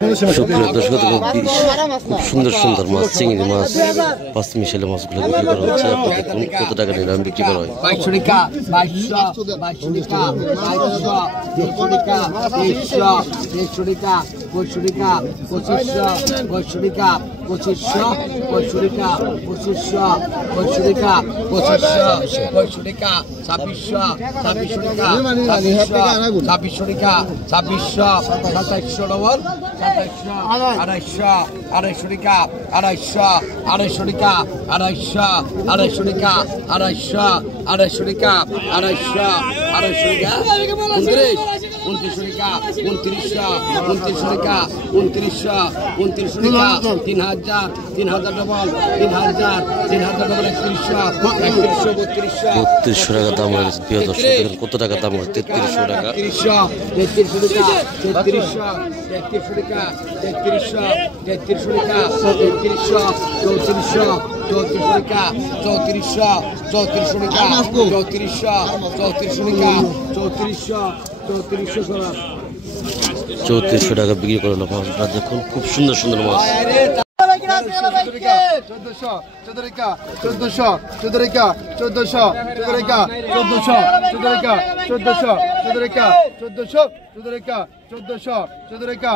সুপ্রিয় দর্শক, খুব সুন্দর সুন্দর মাছ, চিংড়ি মাছ, পাঁচ মিশালে মাছগুলো বিক্রি করা হচ্ছে। আপনি দেখুন কত টাকা নিলাম বিক্রি করা হয়। 2200 টাকা, 2200 টাকা, 2200 টাকা, 2300 টাকা, 2300 টাকা, 2500 টাকা, 2500 টাকা, 2500 টাকা, 2500 টাকা, 2600 টাকা, 2600 টাকা, 2700 ডবল, 250 250 টাকা, 250 টাকা, 250 টাকা, 250 টাকা, 250 টাকা, 2900 টাকা, 2900 টাকা, 2900 টাকা, 3000 ডবল, 3000 ডবল, 3100 3200 টাকা দাম হয়েছে। প্রিয় দর্শক, দেখুন কত টাকা দাম হয়েছে। 3300 টাকা, 3300 টাকা, 3300 টাকা, 3300 টাকা, 3400 টাকা, 3400 টাকা, 3400 টাকা বিক্রি করলো মাছটা। দেখুন খুব সুন্দর সুন্দর মাছ। 1400 টাকা, 1400 টাকা, 1400 টাকা, 1400 টাকা, 1400 টাকা, 1400 টাকা, 1400 টাকা, 1400 টাকা,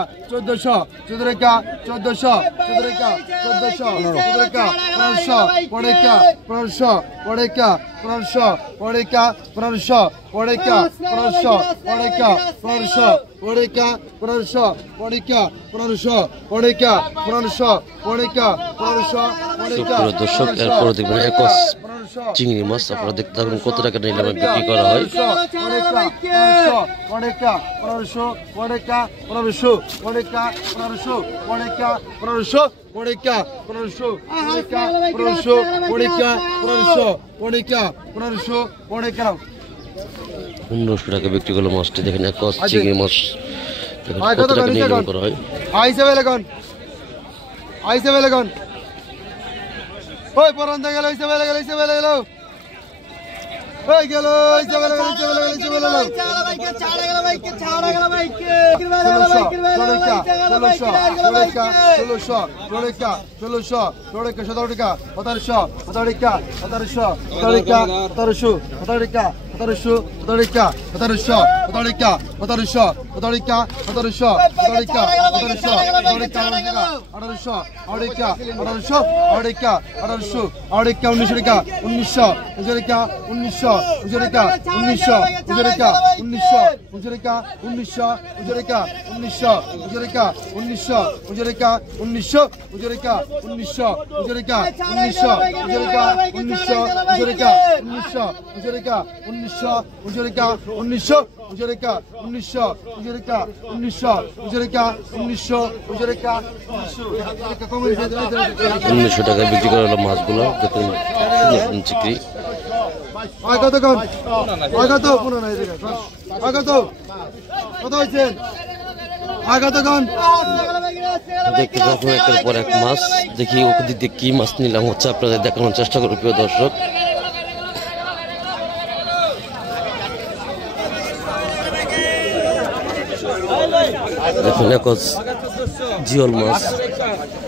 1400 টাকা, 1400 টাকা, 1500 পড়েকা, 1500 পড়েকা, 1500 পড়েকা, 1500 পড়েকা, 1500 পড়েকা, 1500 পড়েকা, 1500 পড়েকা, 1500 পড়েকা, 1500 পড়েকা, 1500 পড়েকা। সুপ্রিয় দর্শক, এরপরে দেখবেন একস চিংড়ি মাছ। আপনারা দেখতে থাকুন কত টাকা নিলাম বিক্রি করা হয়। 1500 পড়েকা, 1500 পড়েকা, 1500 পড়েকা, 1500 পড়েকা, 1500 পড়েকা, 1500 পড়েকা, 1500 পড়েকা, 1500 পড়েকা, 1500 পড়েকা। 1500 টাকা বিক্রি করলো মাছটি। দেখেন একস চিংড়ি মাছ। দেখেন কত টাকা নিলাম করা হয়। আইসে বেলেগন, আইসে বেলেগন, ওই পরন্দা গেল, আইসে বেলে গেল, আইসে বেলে গেল, ওই গেল, আইসে বেলে গেল, আইসে বেলে গেল, আইসে বেলে গেল। 1900 টাকা বিক্রি করা হলো মাছগুলো। দেখুন চিংড়ি। দেখতে থাকুন একের পর এক মাছ। দেখি ওকে দিক দিয়ে কি মাছ নিলাম হচ্ছে, আপনাদের দেখানোর চেষ্টা করব প্রিয় দর্শক। দেখুন একজ জিওল মাছ।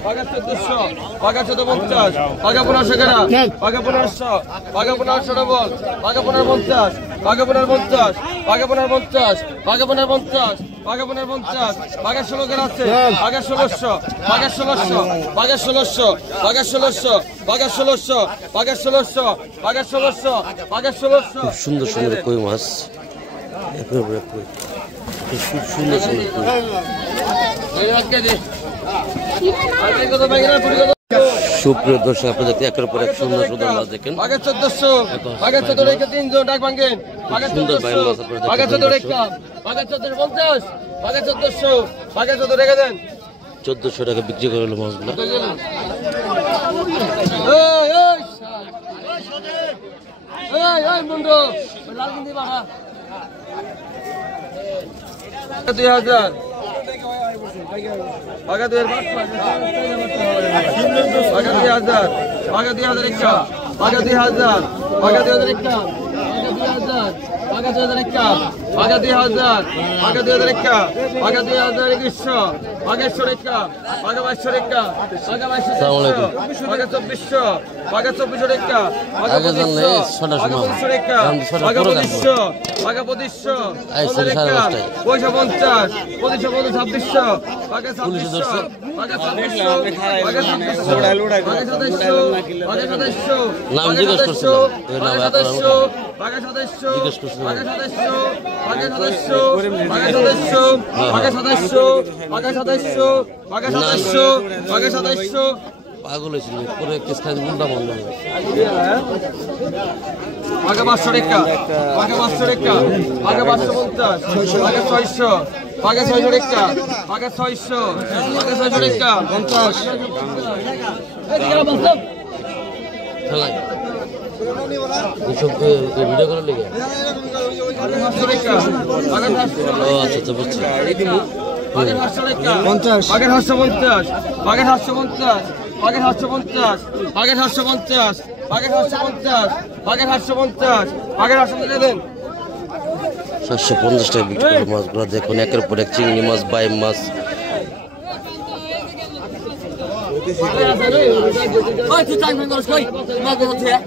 1450, 1500 টাকা, 1500, 1500 ডবল, 1550, 1550, 1550, 1550, 1550, 16 গ্রাম আছে, 1600, 1600, 1600, 1600, 1600, 1600, 1600, 1600। খুব সুন্দর সুন্দর কই মাছ। খুব সুন্দর সুন্দর কই। সুপ্রিয় দর্শক, আপনাদের একের পর এক সুন্দর সুন্দর মাছ দেখেন। 1400, 1400 রেখে 300 ডাক ভাঙেন। সুন্দর বাইল মাছ আপনারা দেখেন। 1400 রেখে, 1450, 1400, 1400 রেখে দেন। 1400 টাকা বিক্রি করে হলো মাছগুলো। মুন্ডো লাল গিন্দি বাড়া 2000 বাগা 2000 বাগা 2000 বাগা 2000 একটা বাগা 2000 বাগা 2000 একটা বাগা 2000 বাঘা 2001, বাঘা 2000, বাঘা 2001, বাঘা 2100, বাঘা 100, বাঘা 2200, বাঘা 2200, বাঘা 2400, বাঘা 2400, বাঘা 2500, বাঘা 2500, বাঘা 2500, বাঘা 2500, পয়সা 50, 2500, 2600, বাঘা 2600, বাঘা 2600, বাঘা 2600, বাঘা 2700, বাঘা 2700, নাম জিজ্ঞেস করছিলাম বাঘা 2700, বাঘা 2700, বাঘা 2700, বাঘা 2700, বাঘা 2700, বাঘা 2700, বাঘা 2700, বাঘা 2700, বাঘা 2700, পাগল হয়েছিল পরে কেস খাই উল্টা বন্ধ বাঘা 500 টাকা, বাঘা 500 টাকা, বাঘা 550, বাঘা 600, বাঘা 600 টাকা, বাঘা 600, বাঘা 600 টাকা 50, এইসব ভিডিও করার লেগে 500 টাকা, বাঘা 500, ও আচ্ছা আচ্ছা বুঝছি বাঘা 500 টাকা 50, বাঘা 750, বাঘা 750, বাঘা 750, বাঘা 750, বাঘা 750, বাঘা 750, বাঘা 750 দেন 750 টাকা বিক্রি করা মাছগুলো দেখুন একের পর এক চিংড়ি মাছ বাইম মাছ বাঘা 2001, বাঘা 2000,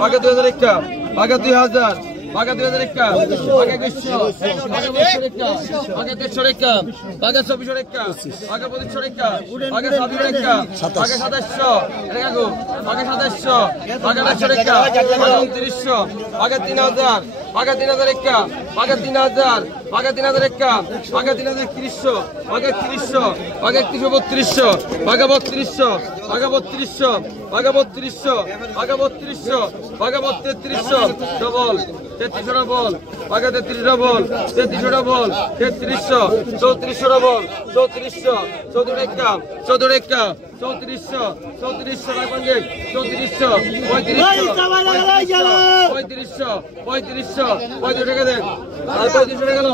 বাঘা 2001, বাঘা 2100, বাঘা 2200 টাকা, বাঘা 150 টাকা, বাঘা 2400 টাকা, বাঘা 2500 টাকা, বাঘা 2700 টাকা, বাঘা 2700, এটা কাকু, বাঘা 2700, বাঘা 150 টাকা, বাঘা 2900, বাঘা 3000, বাঘা 3001, বাঘা 3000, বাঘা 3001, বাঘা 3031, বাঘা 3100, বাঘা 3132, বাঘা 3200, বাঘা 3200, বাঘা 3200, বাঘা 3200, বাঘা 3300, ডবল 3300 ডবল, বাঘা 33 ডবল, 3300 ডবল, 3300, 3400 ডবল, 3400, 34 টাকা, 3400, 3400 রাখবেন 3400, 3500, 3500 টাকা দেন আর 3500 টাকা গেল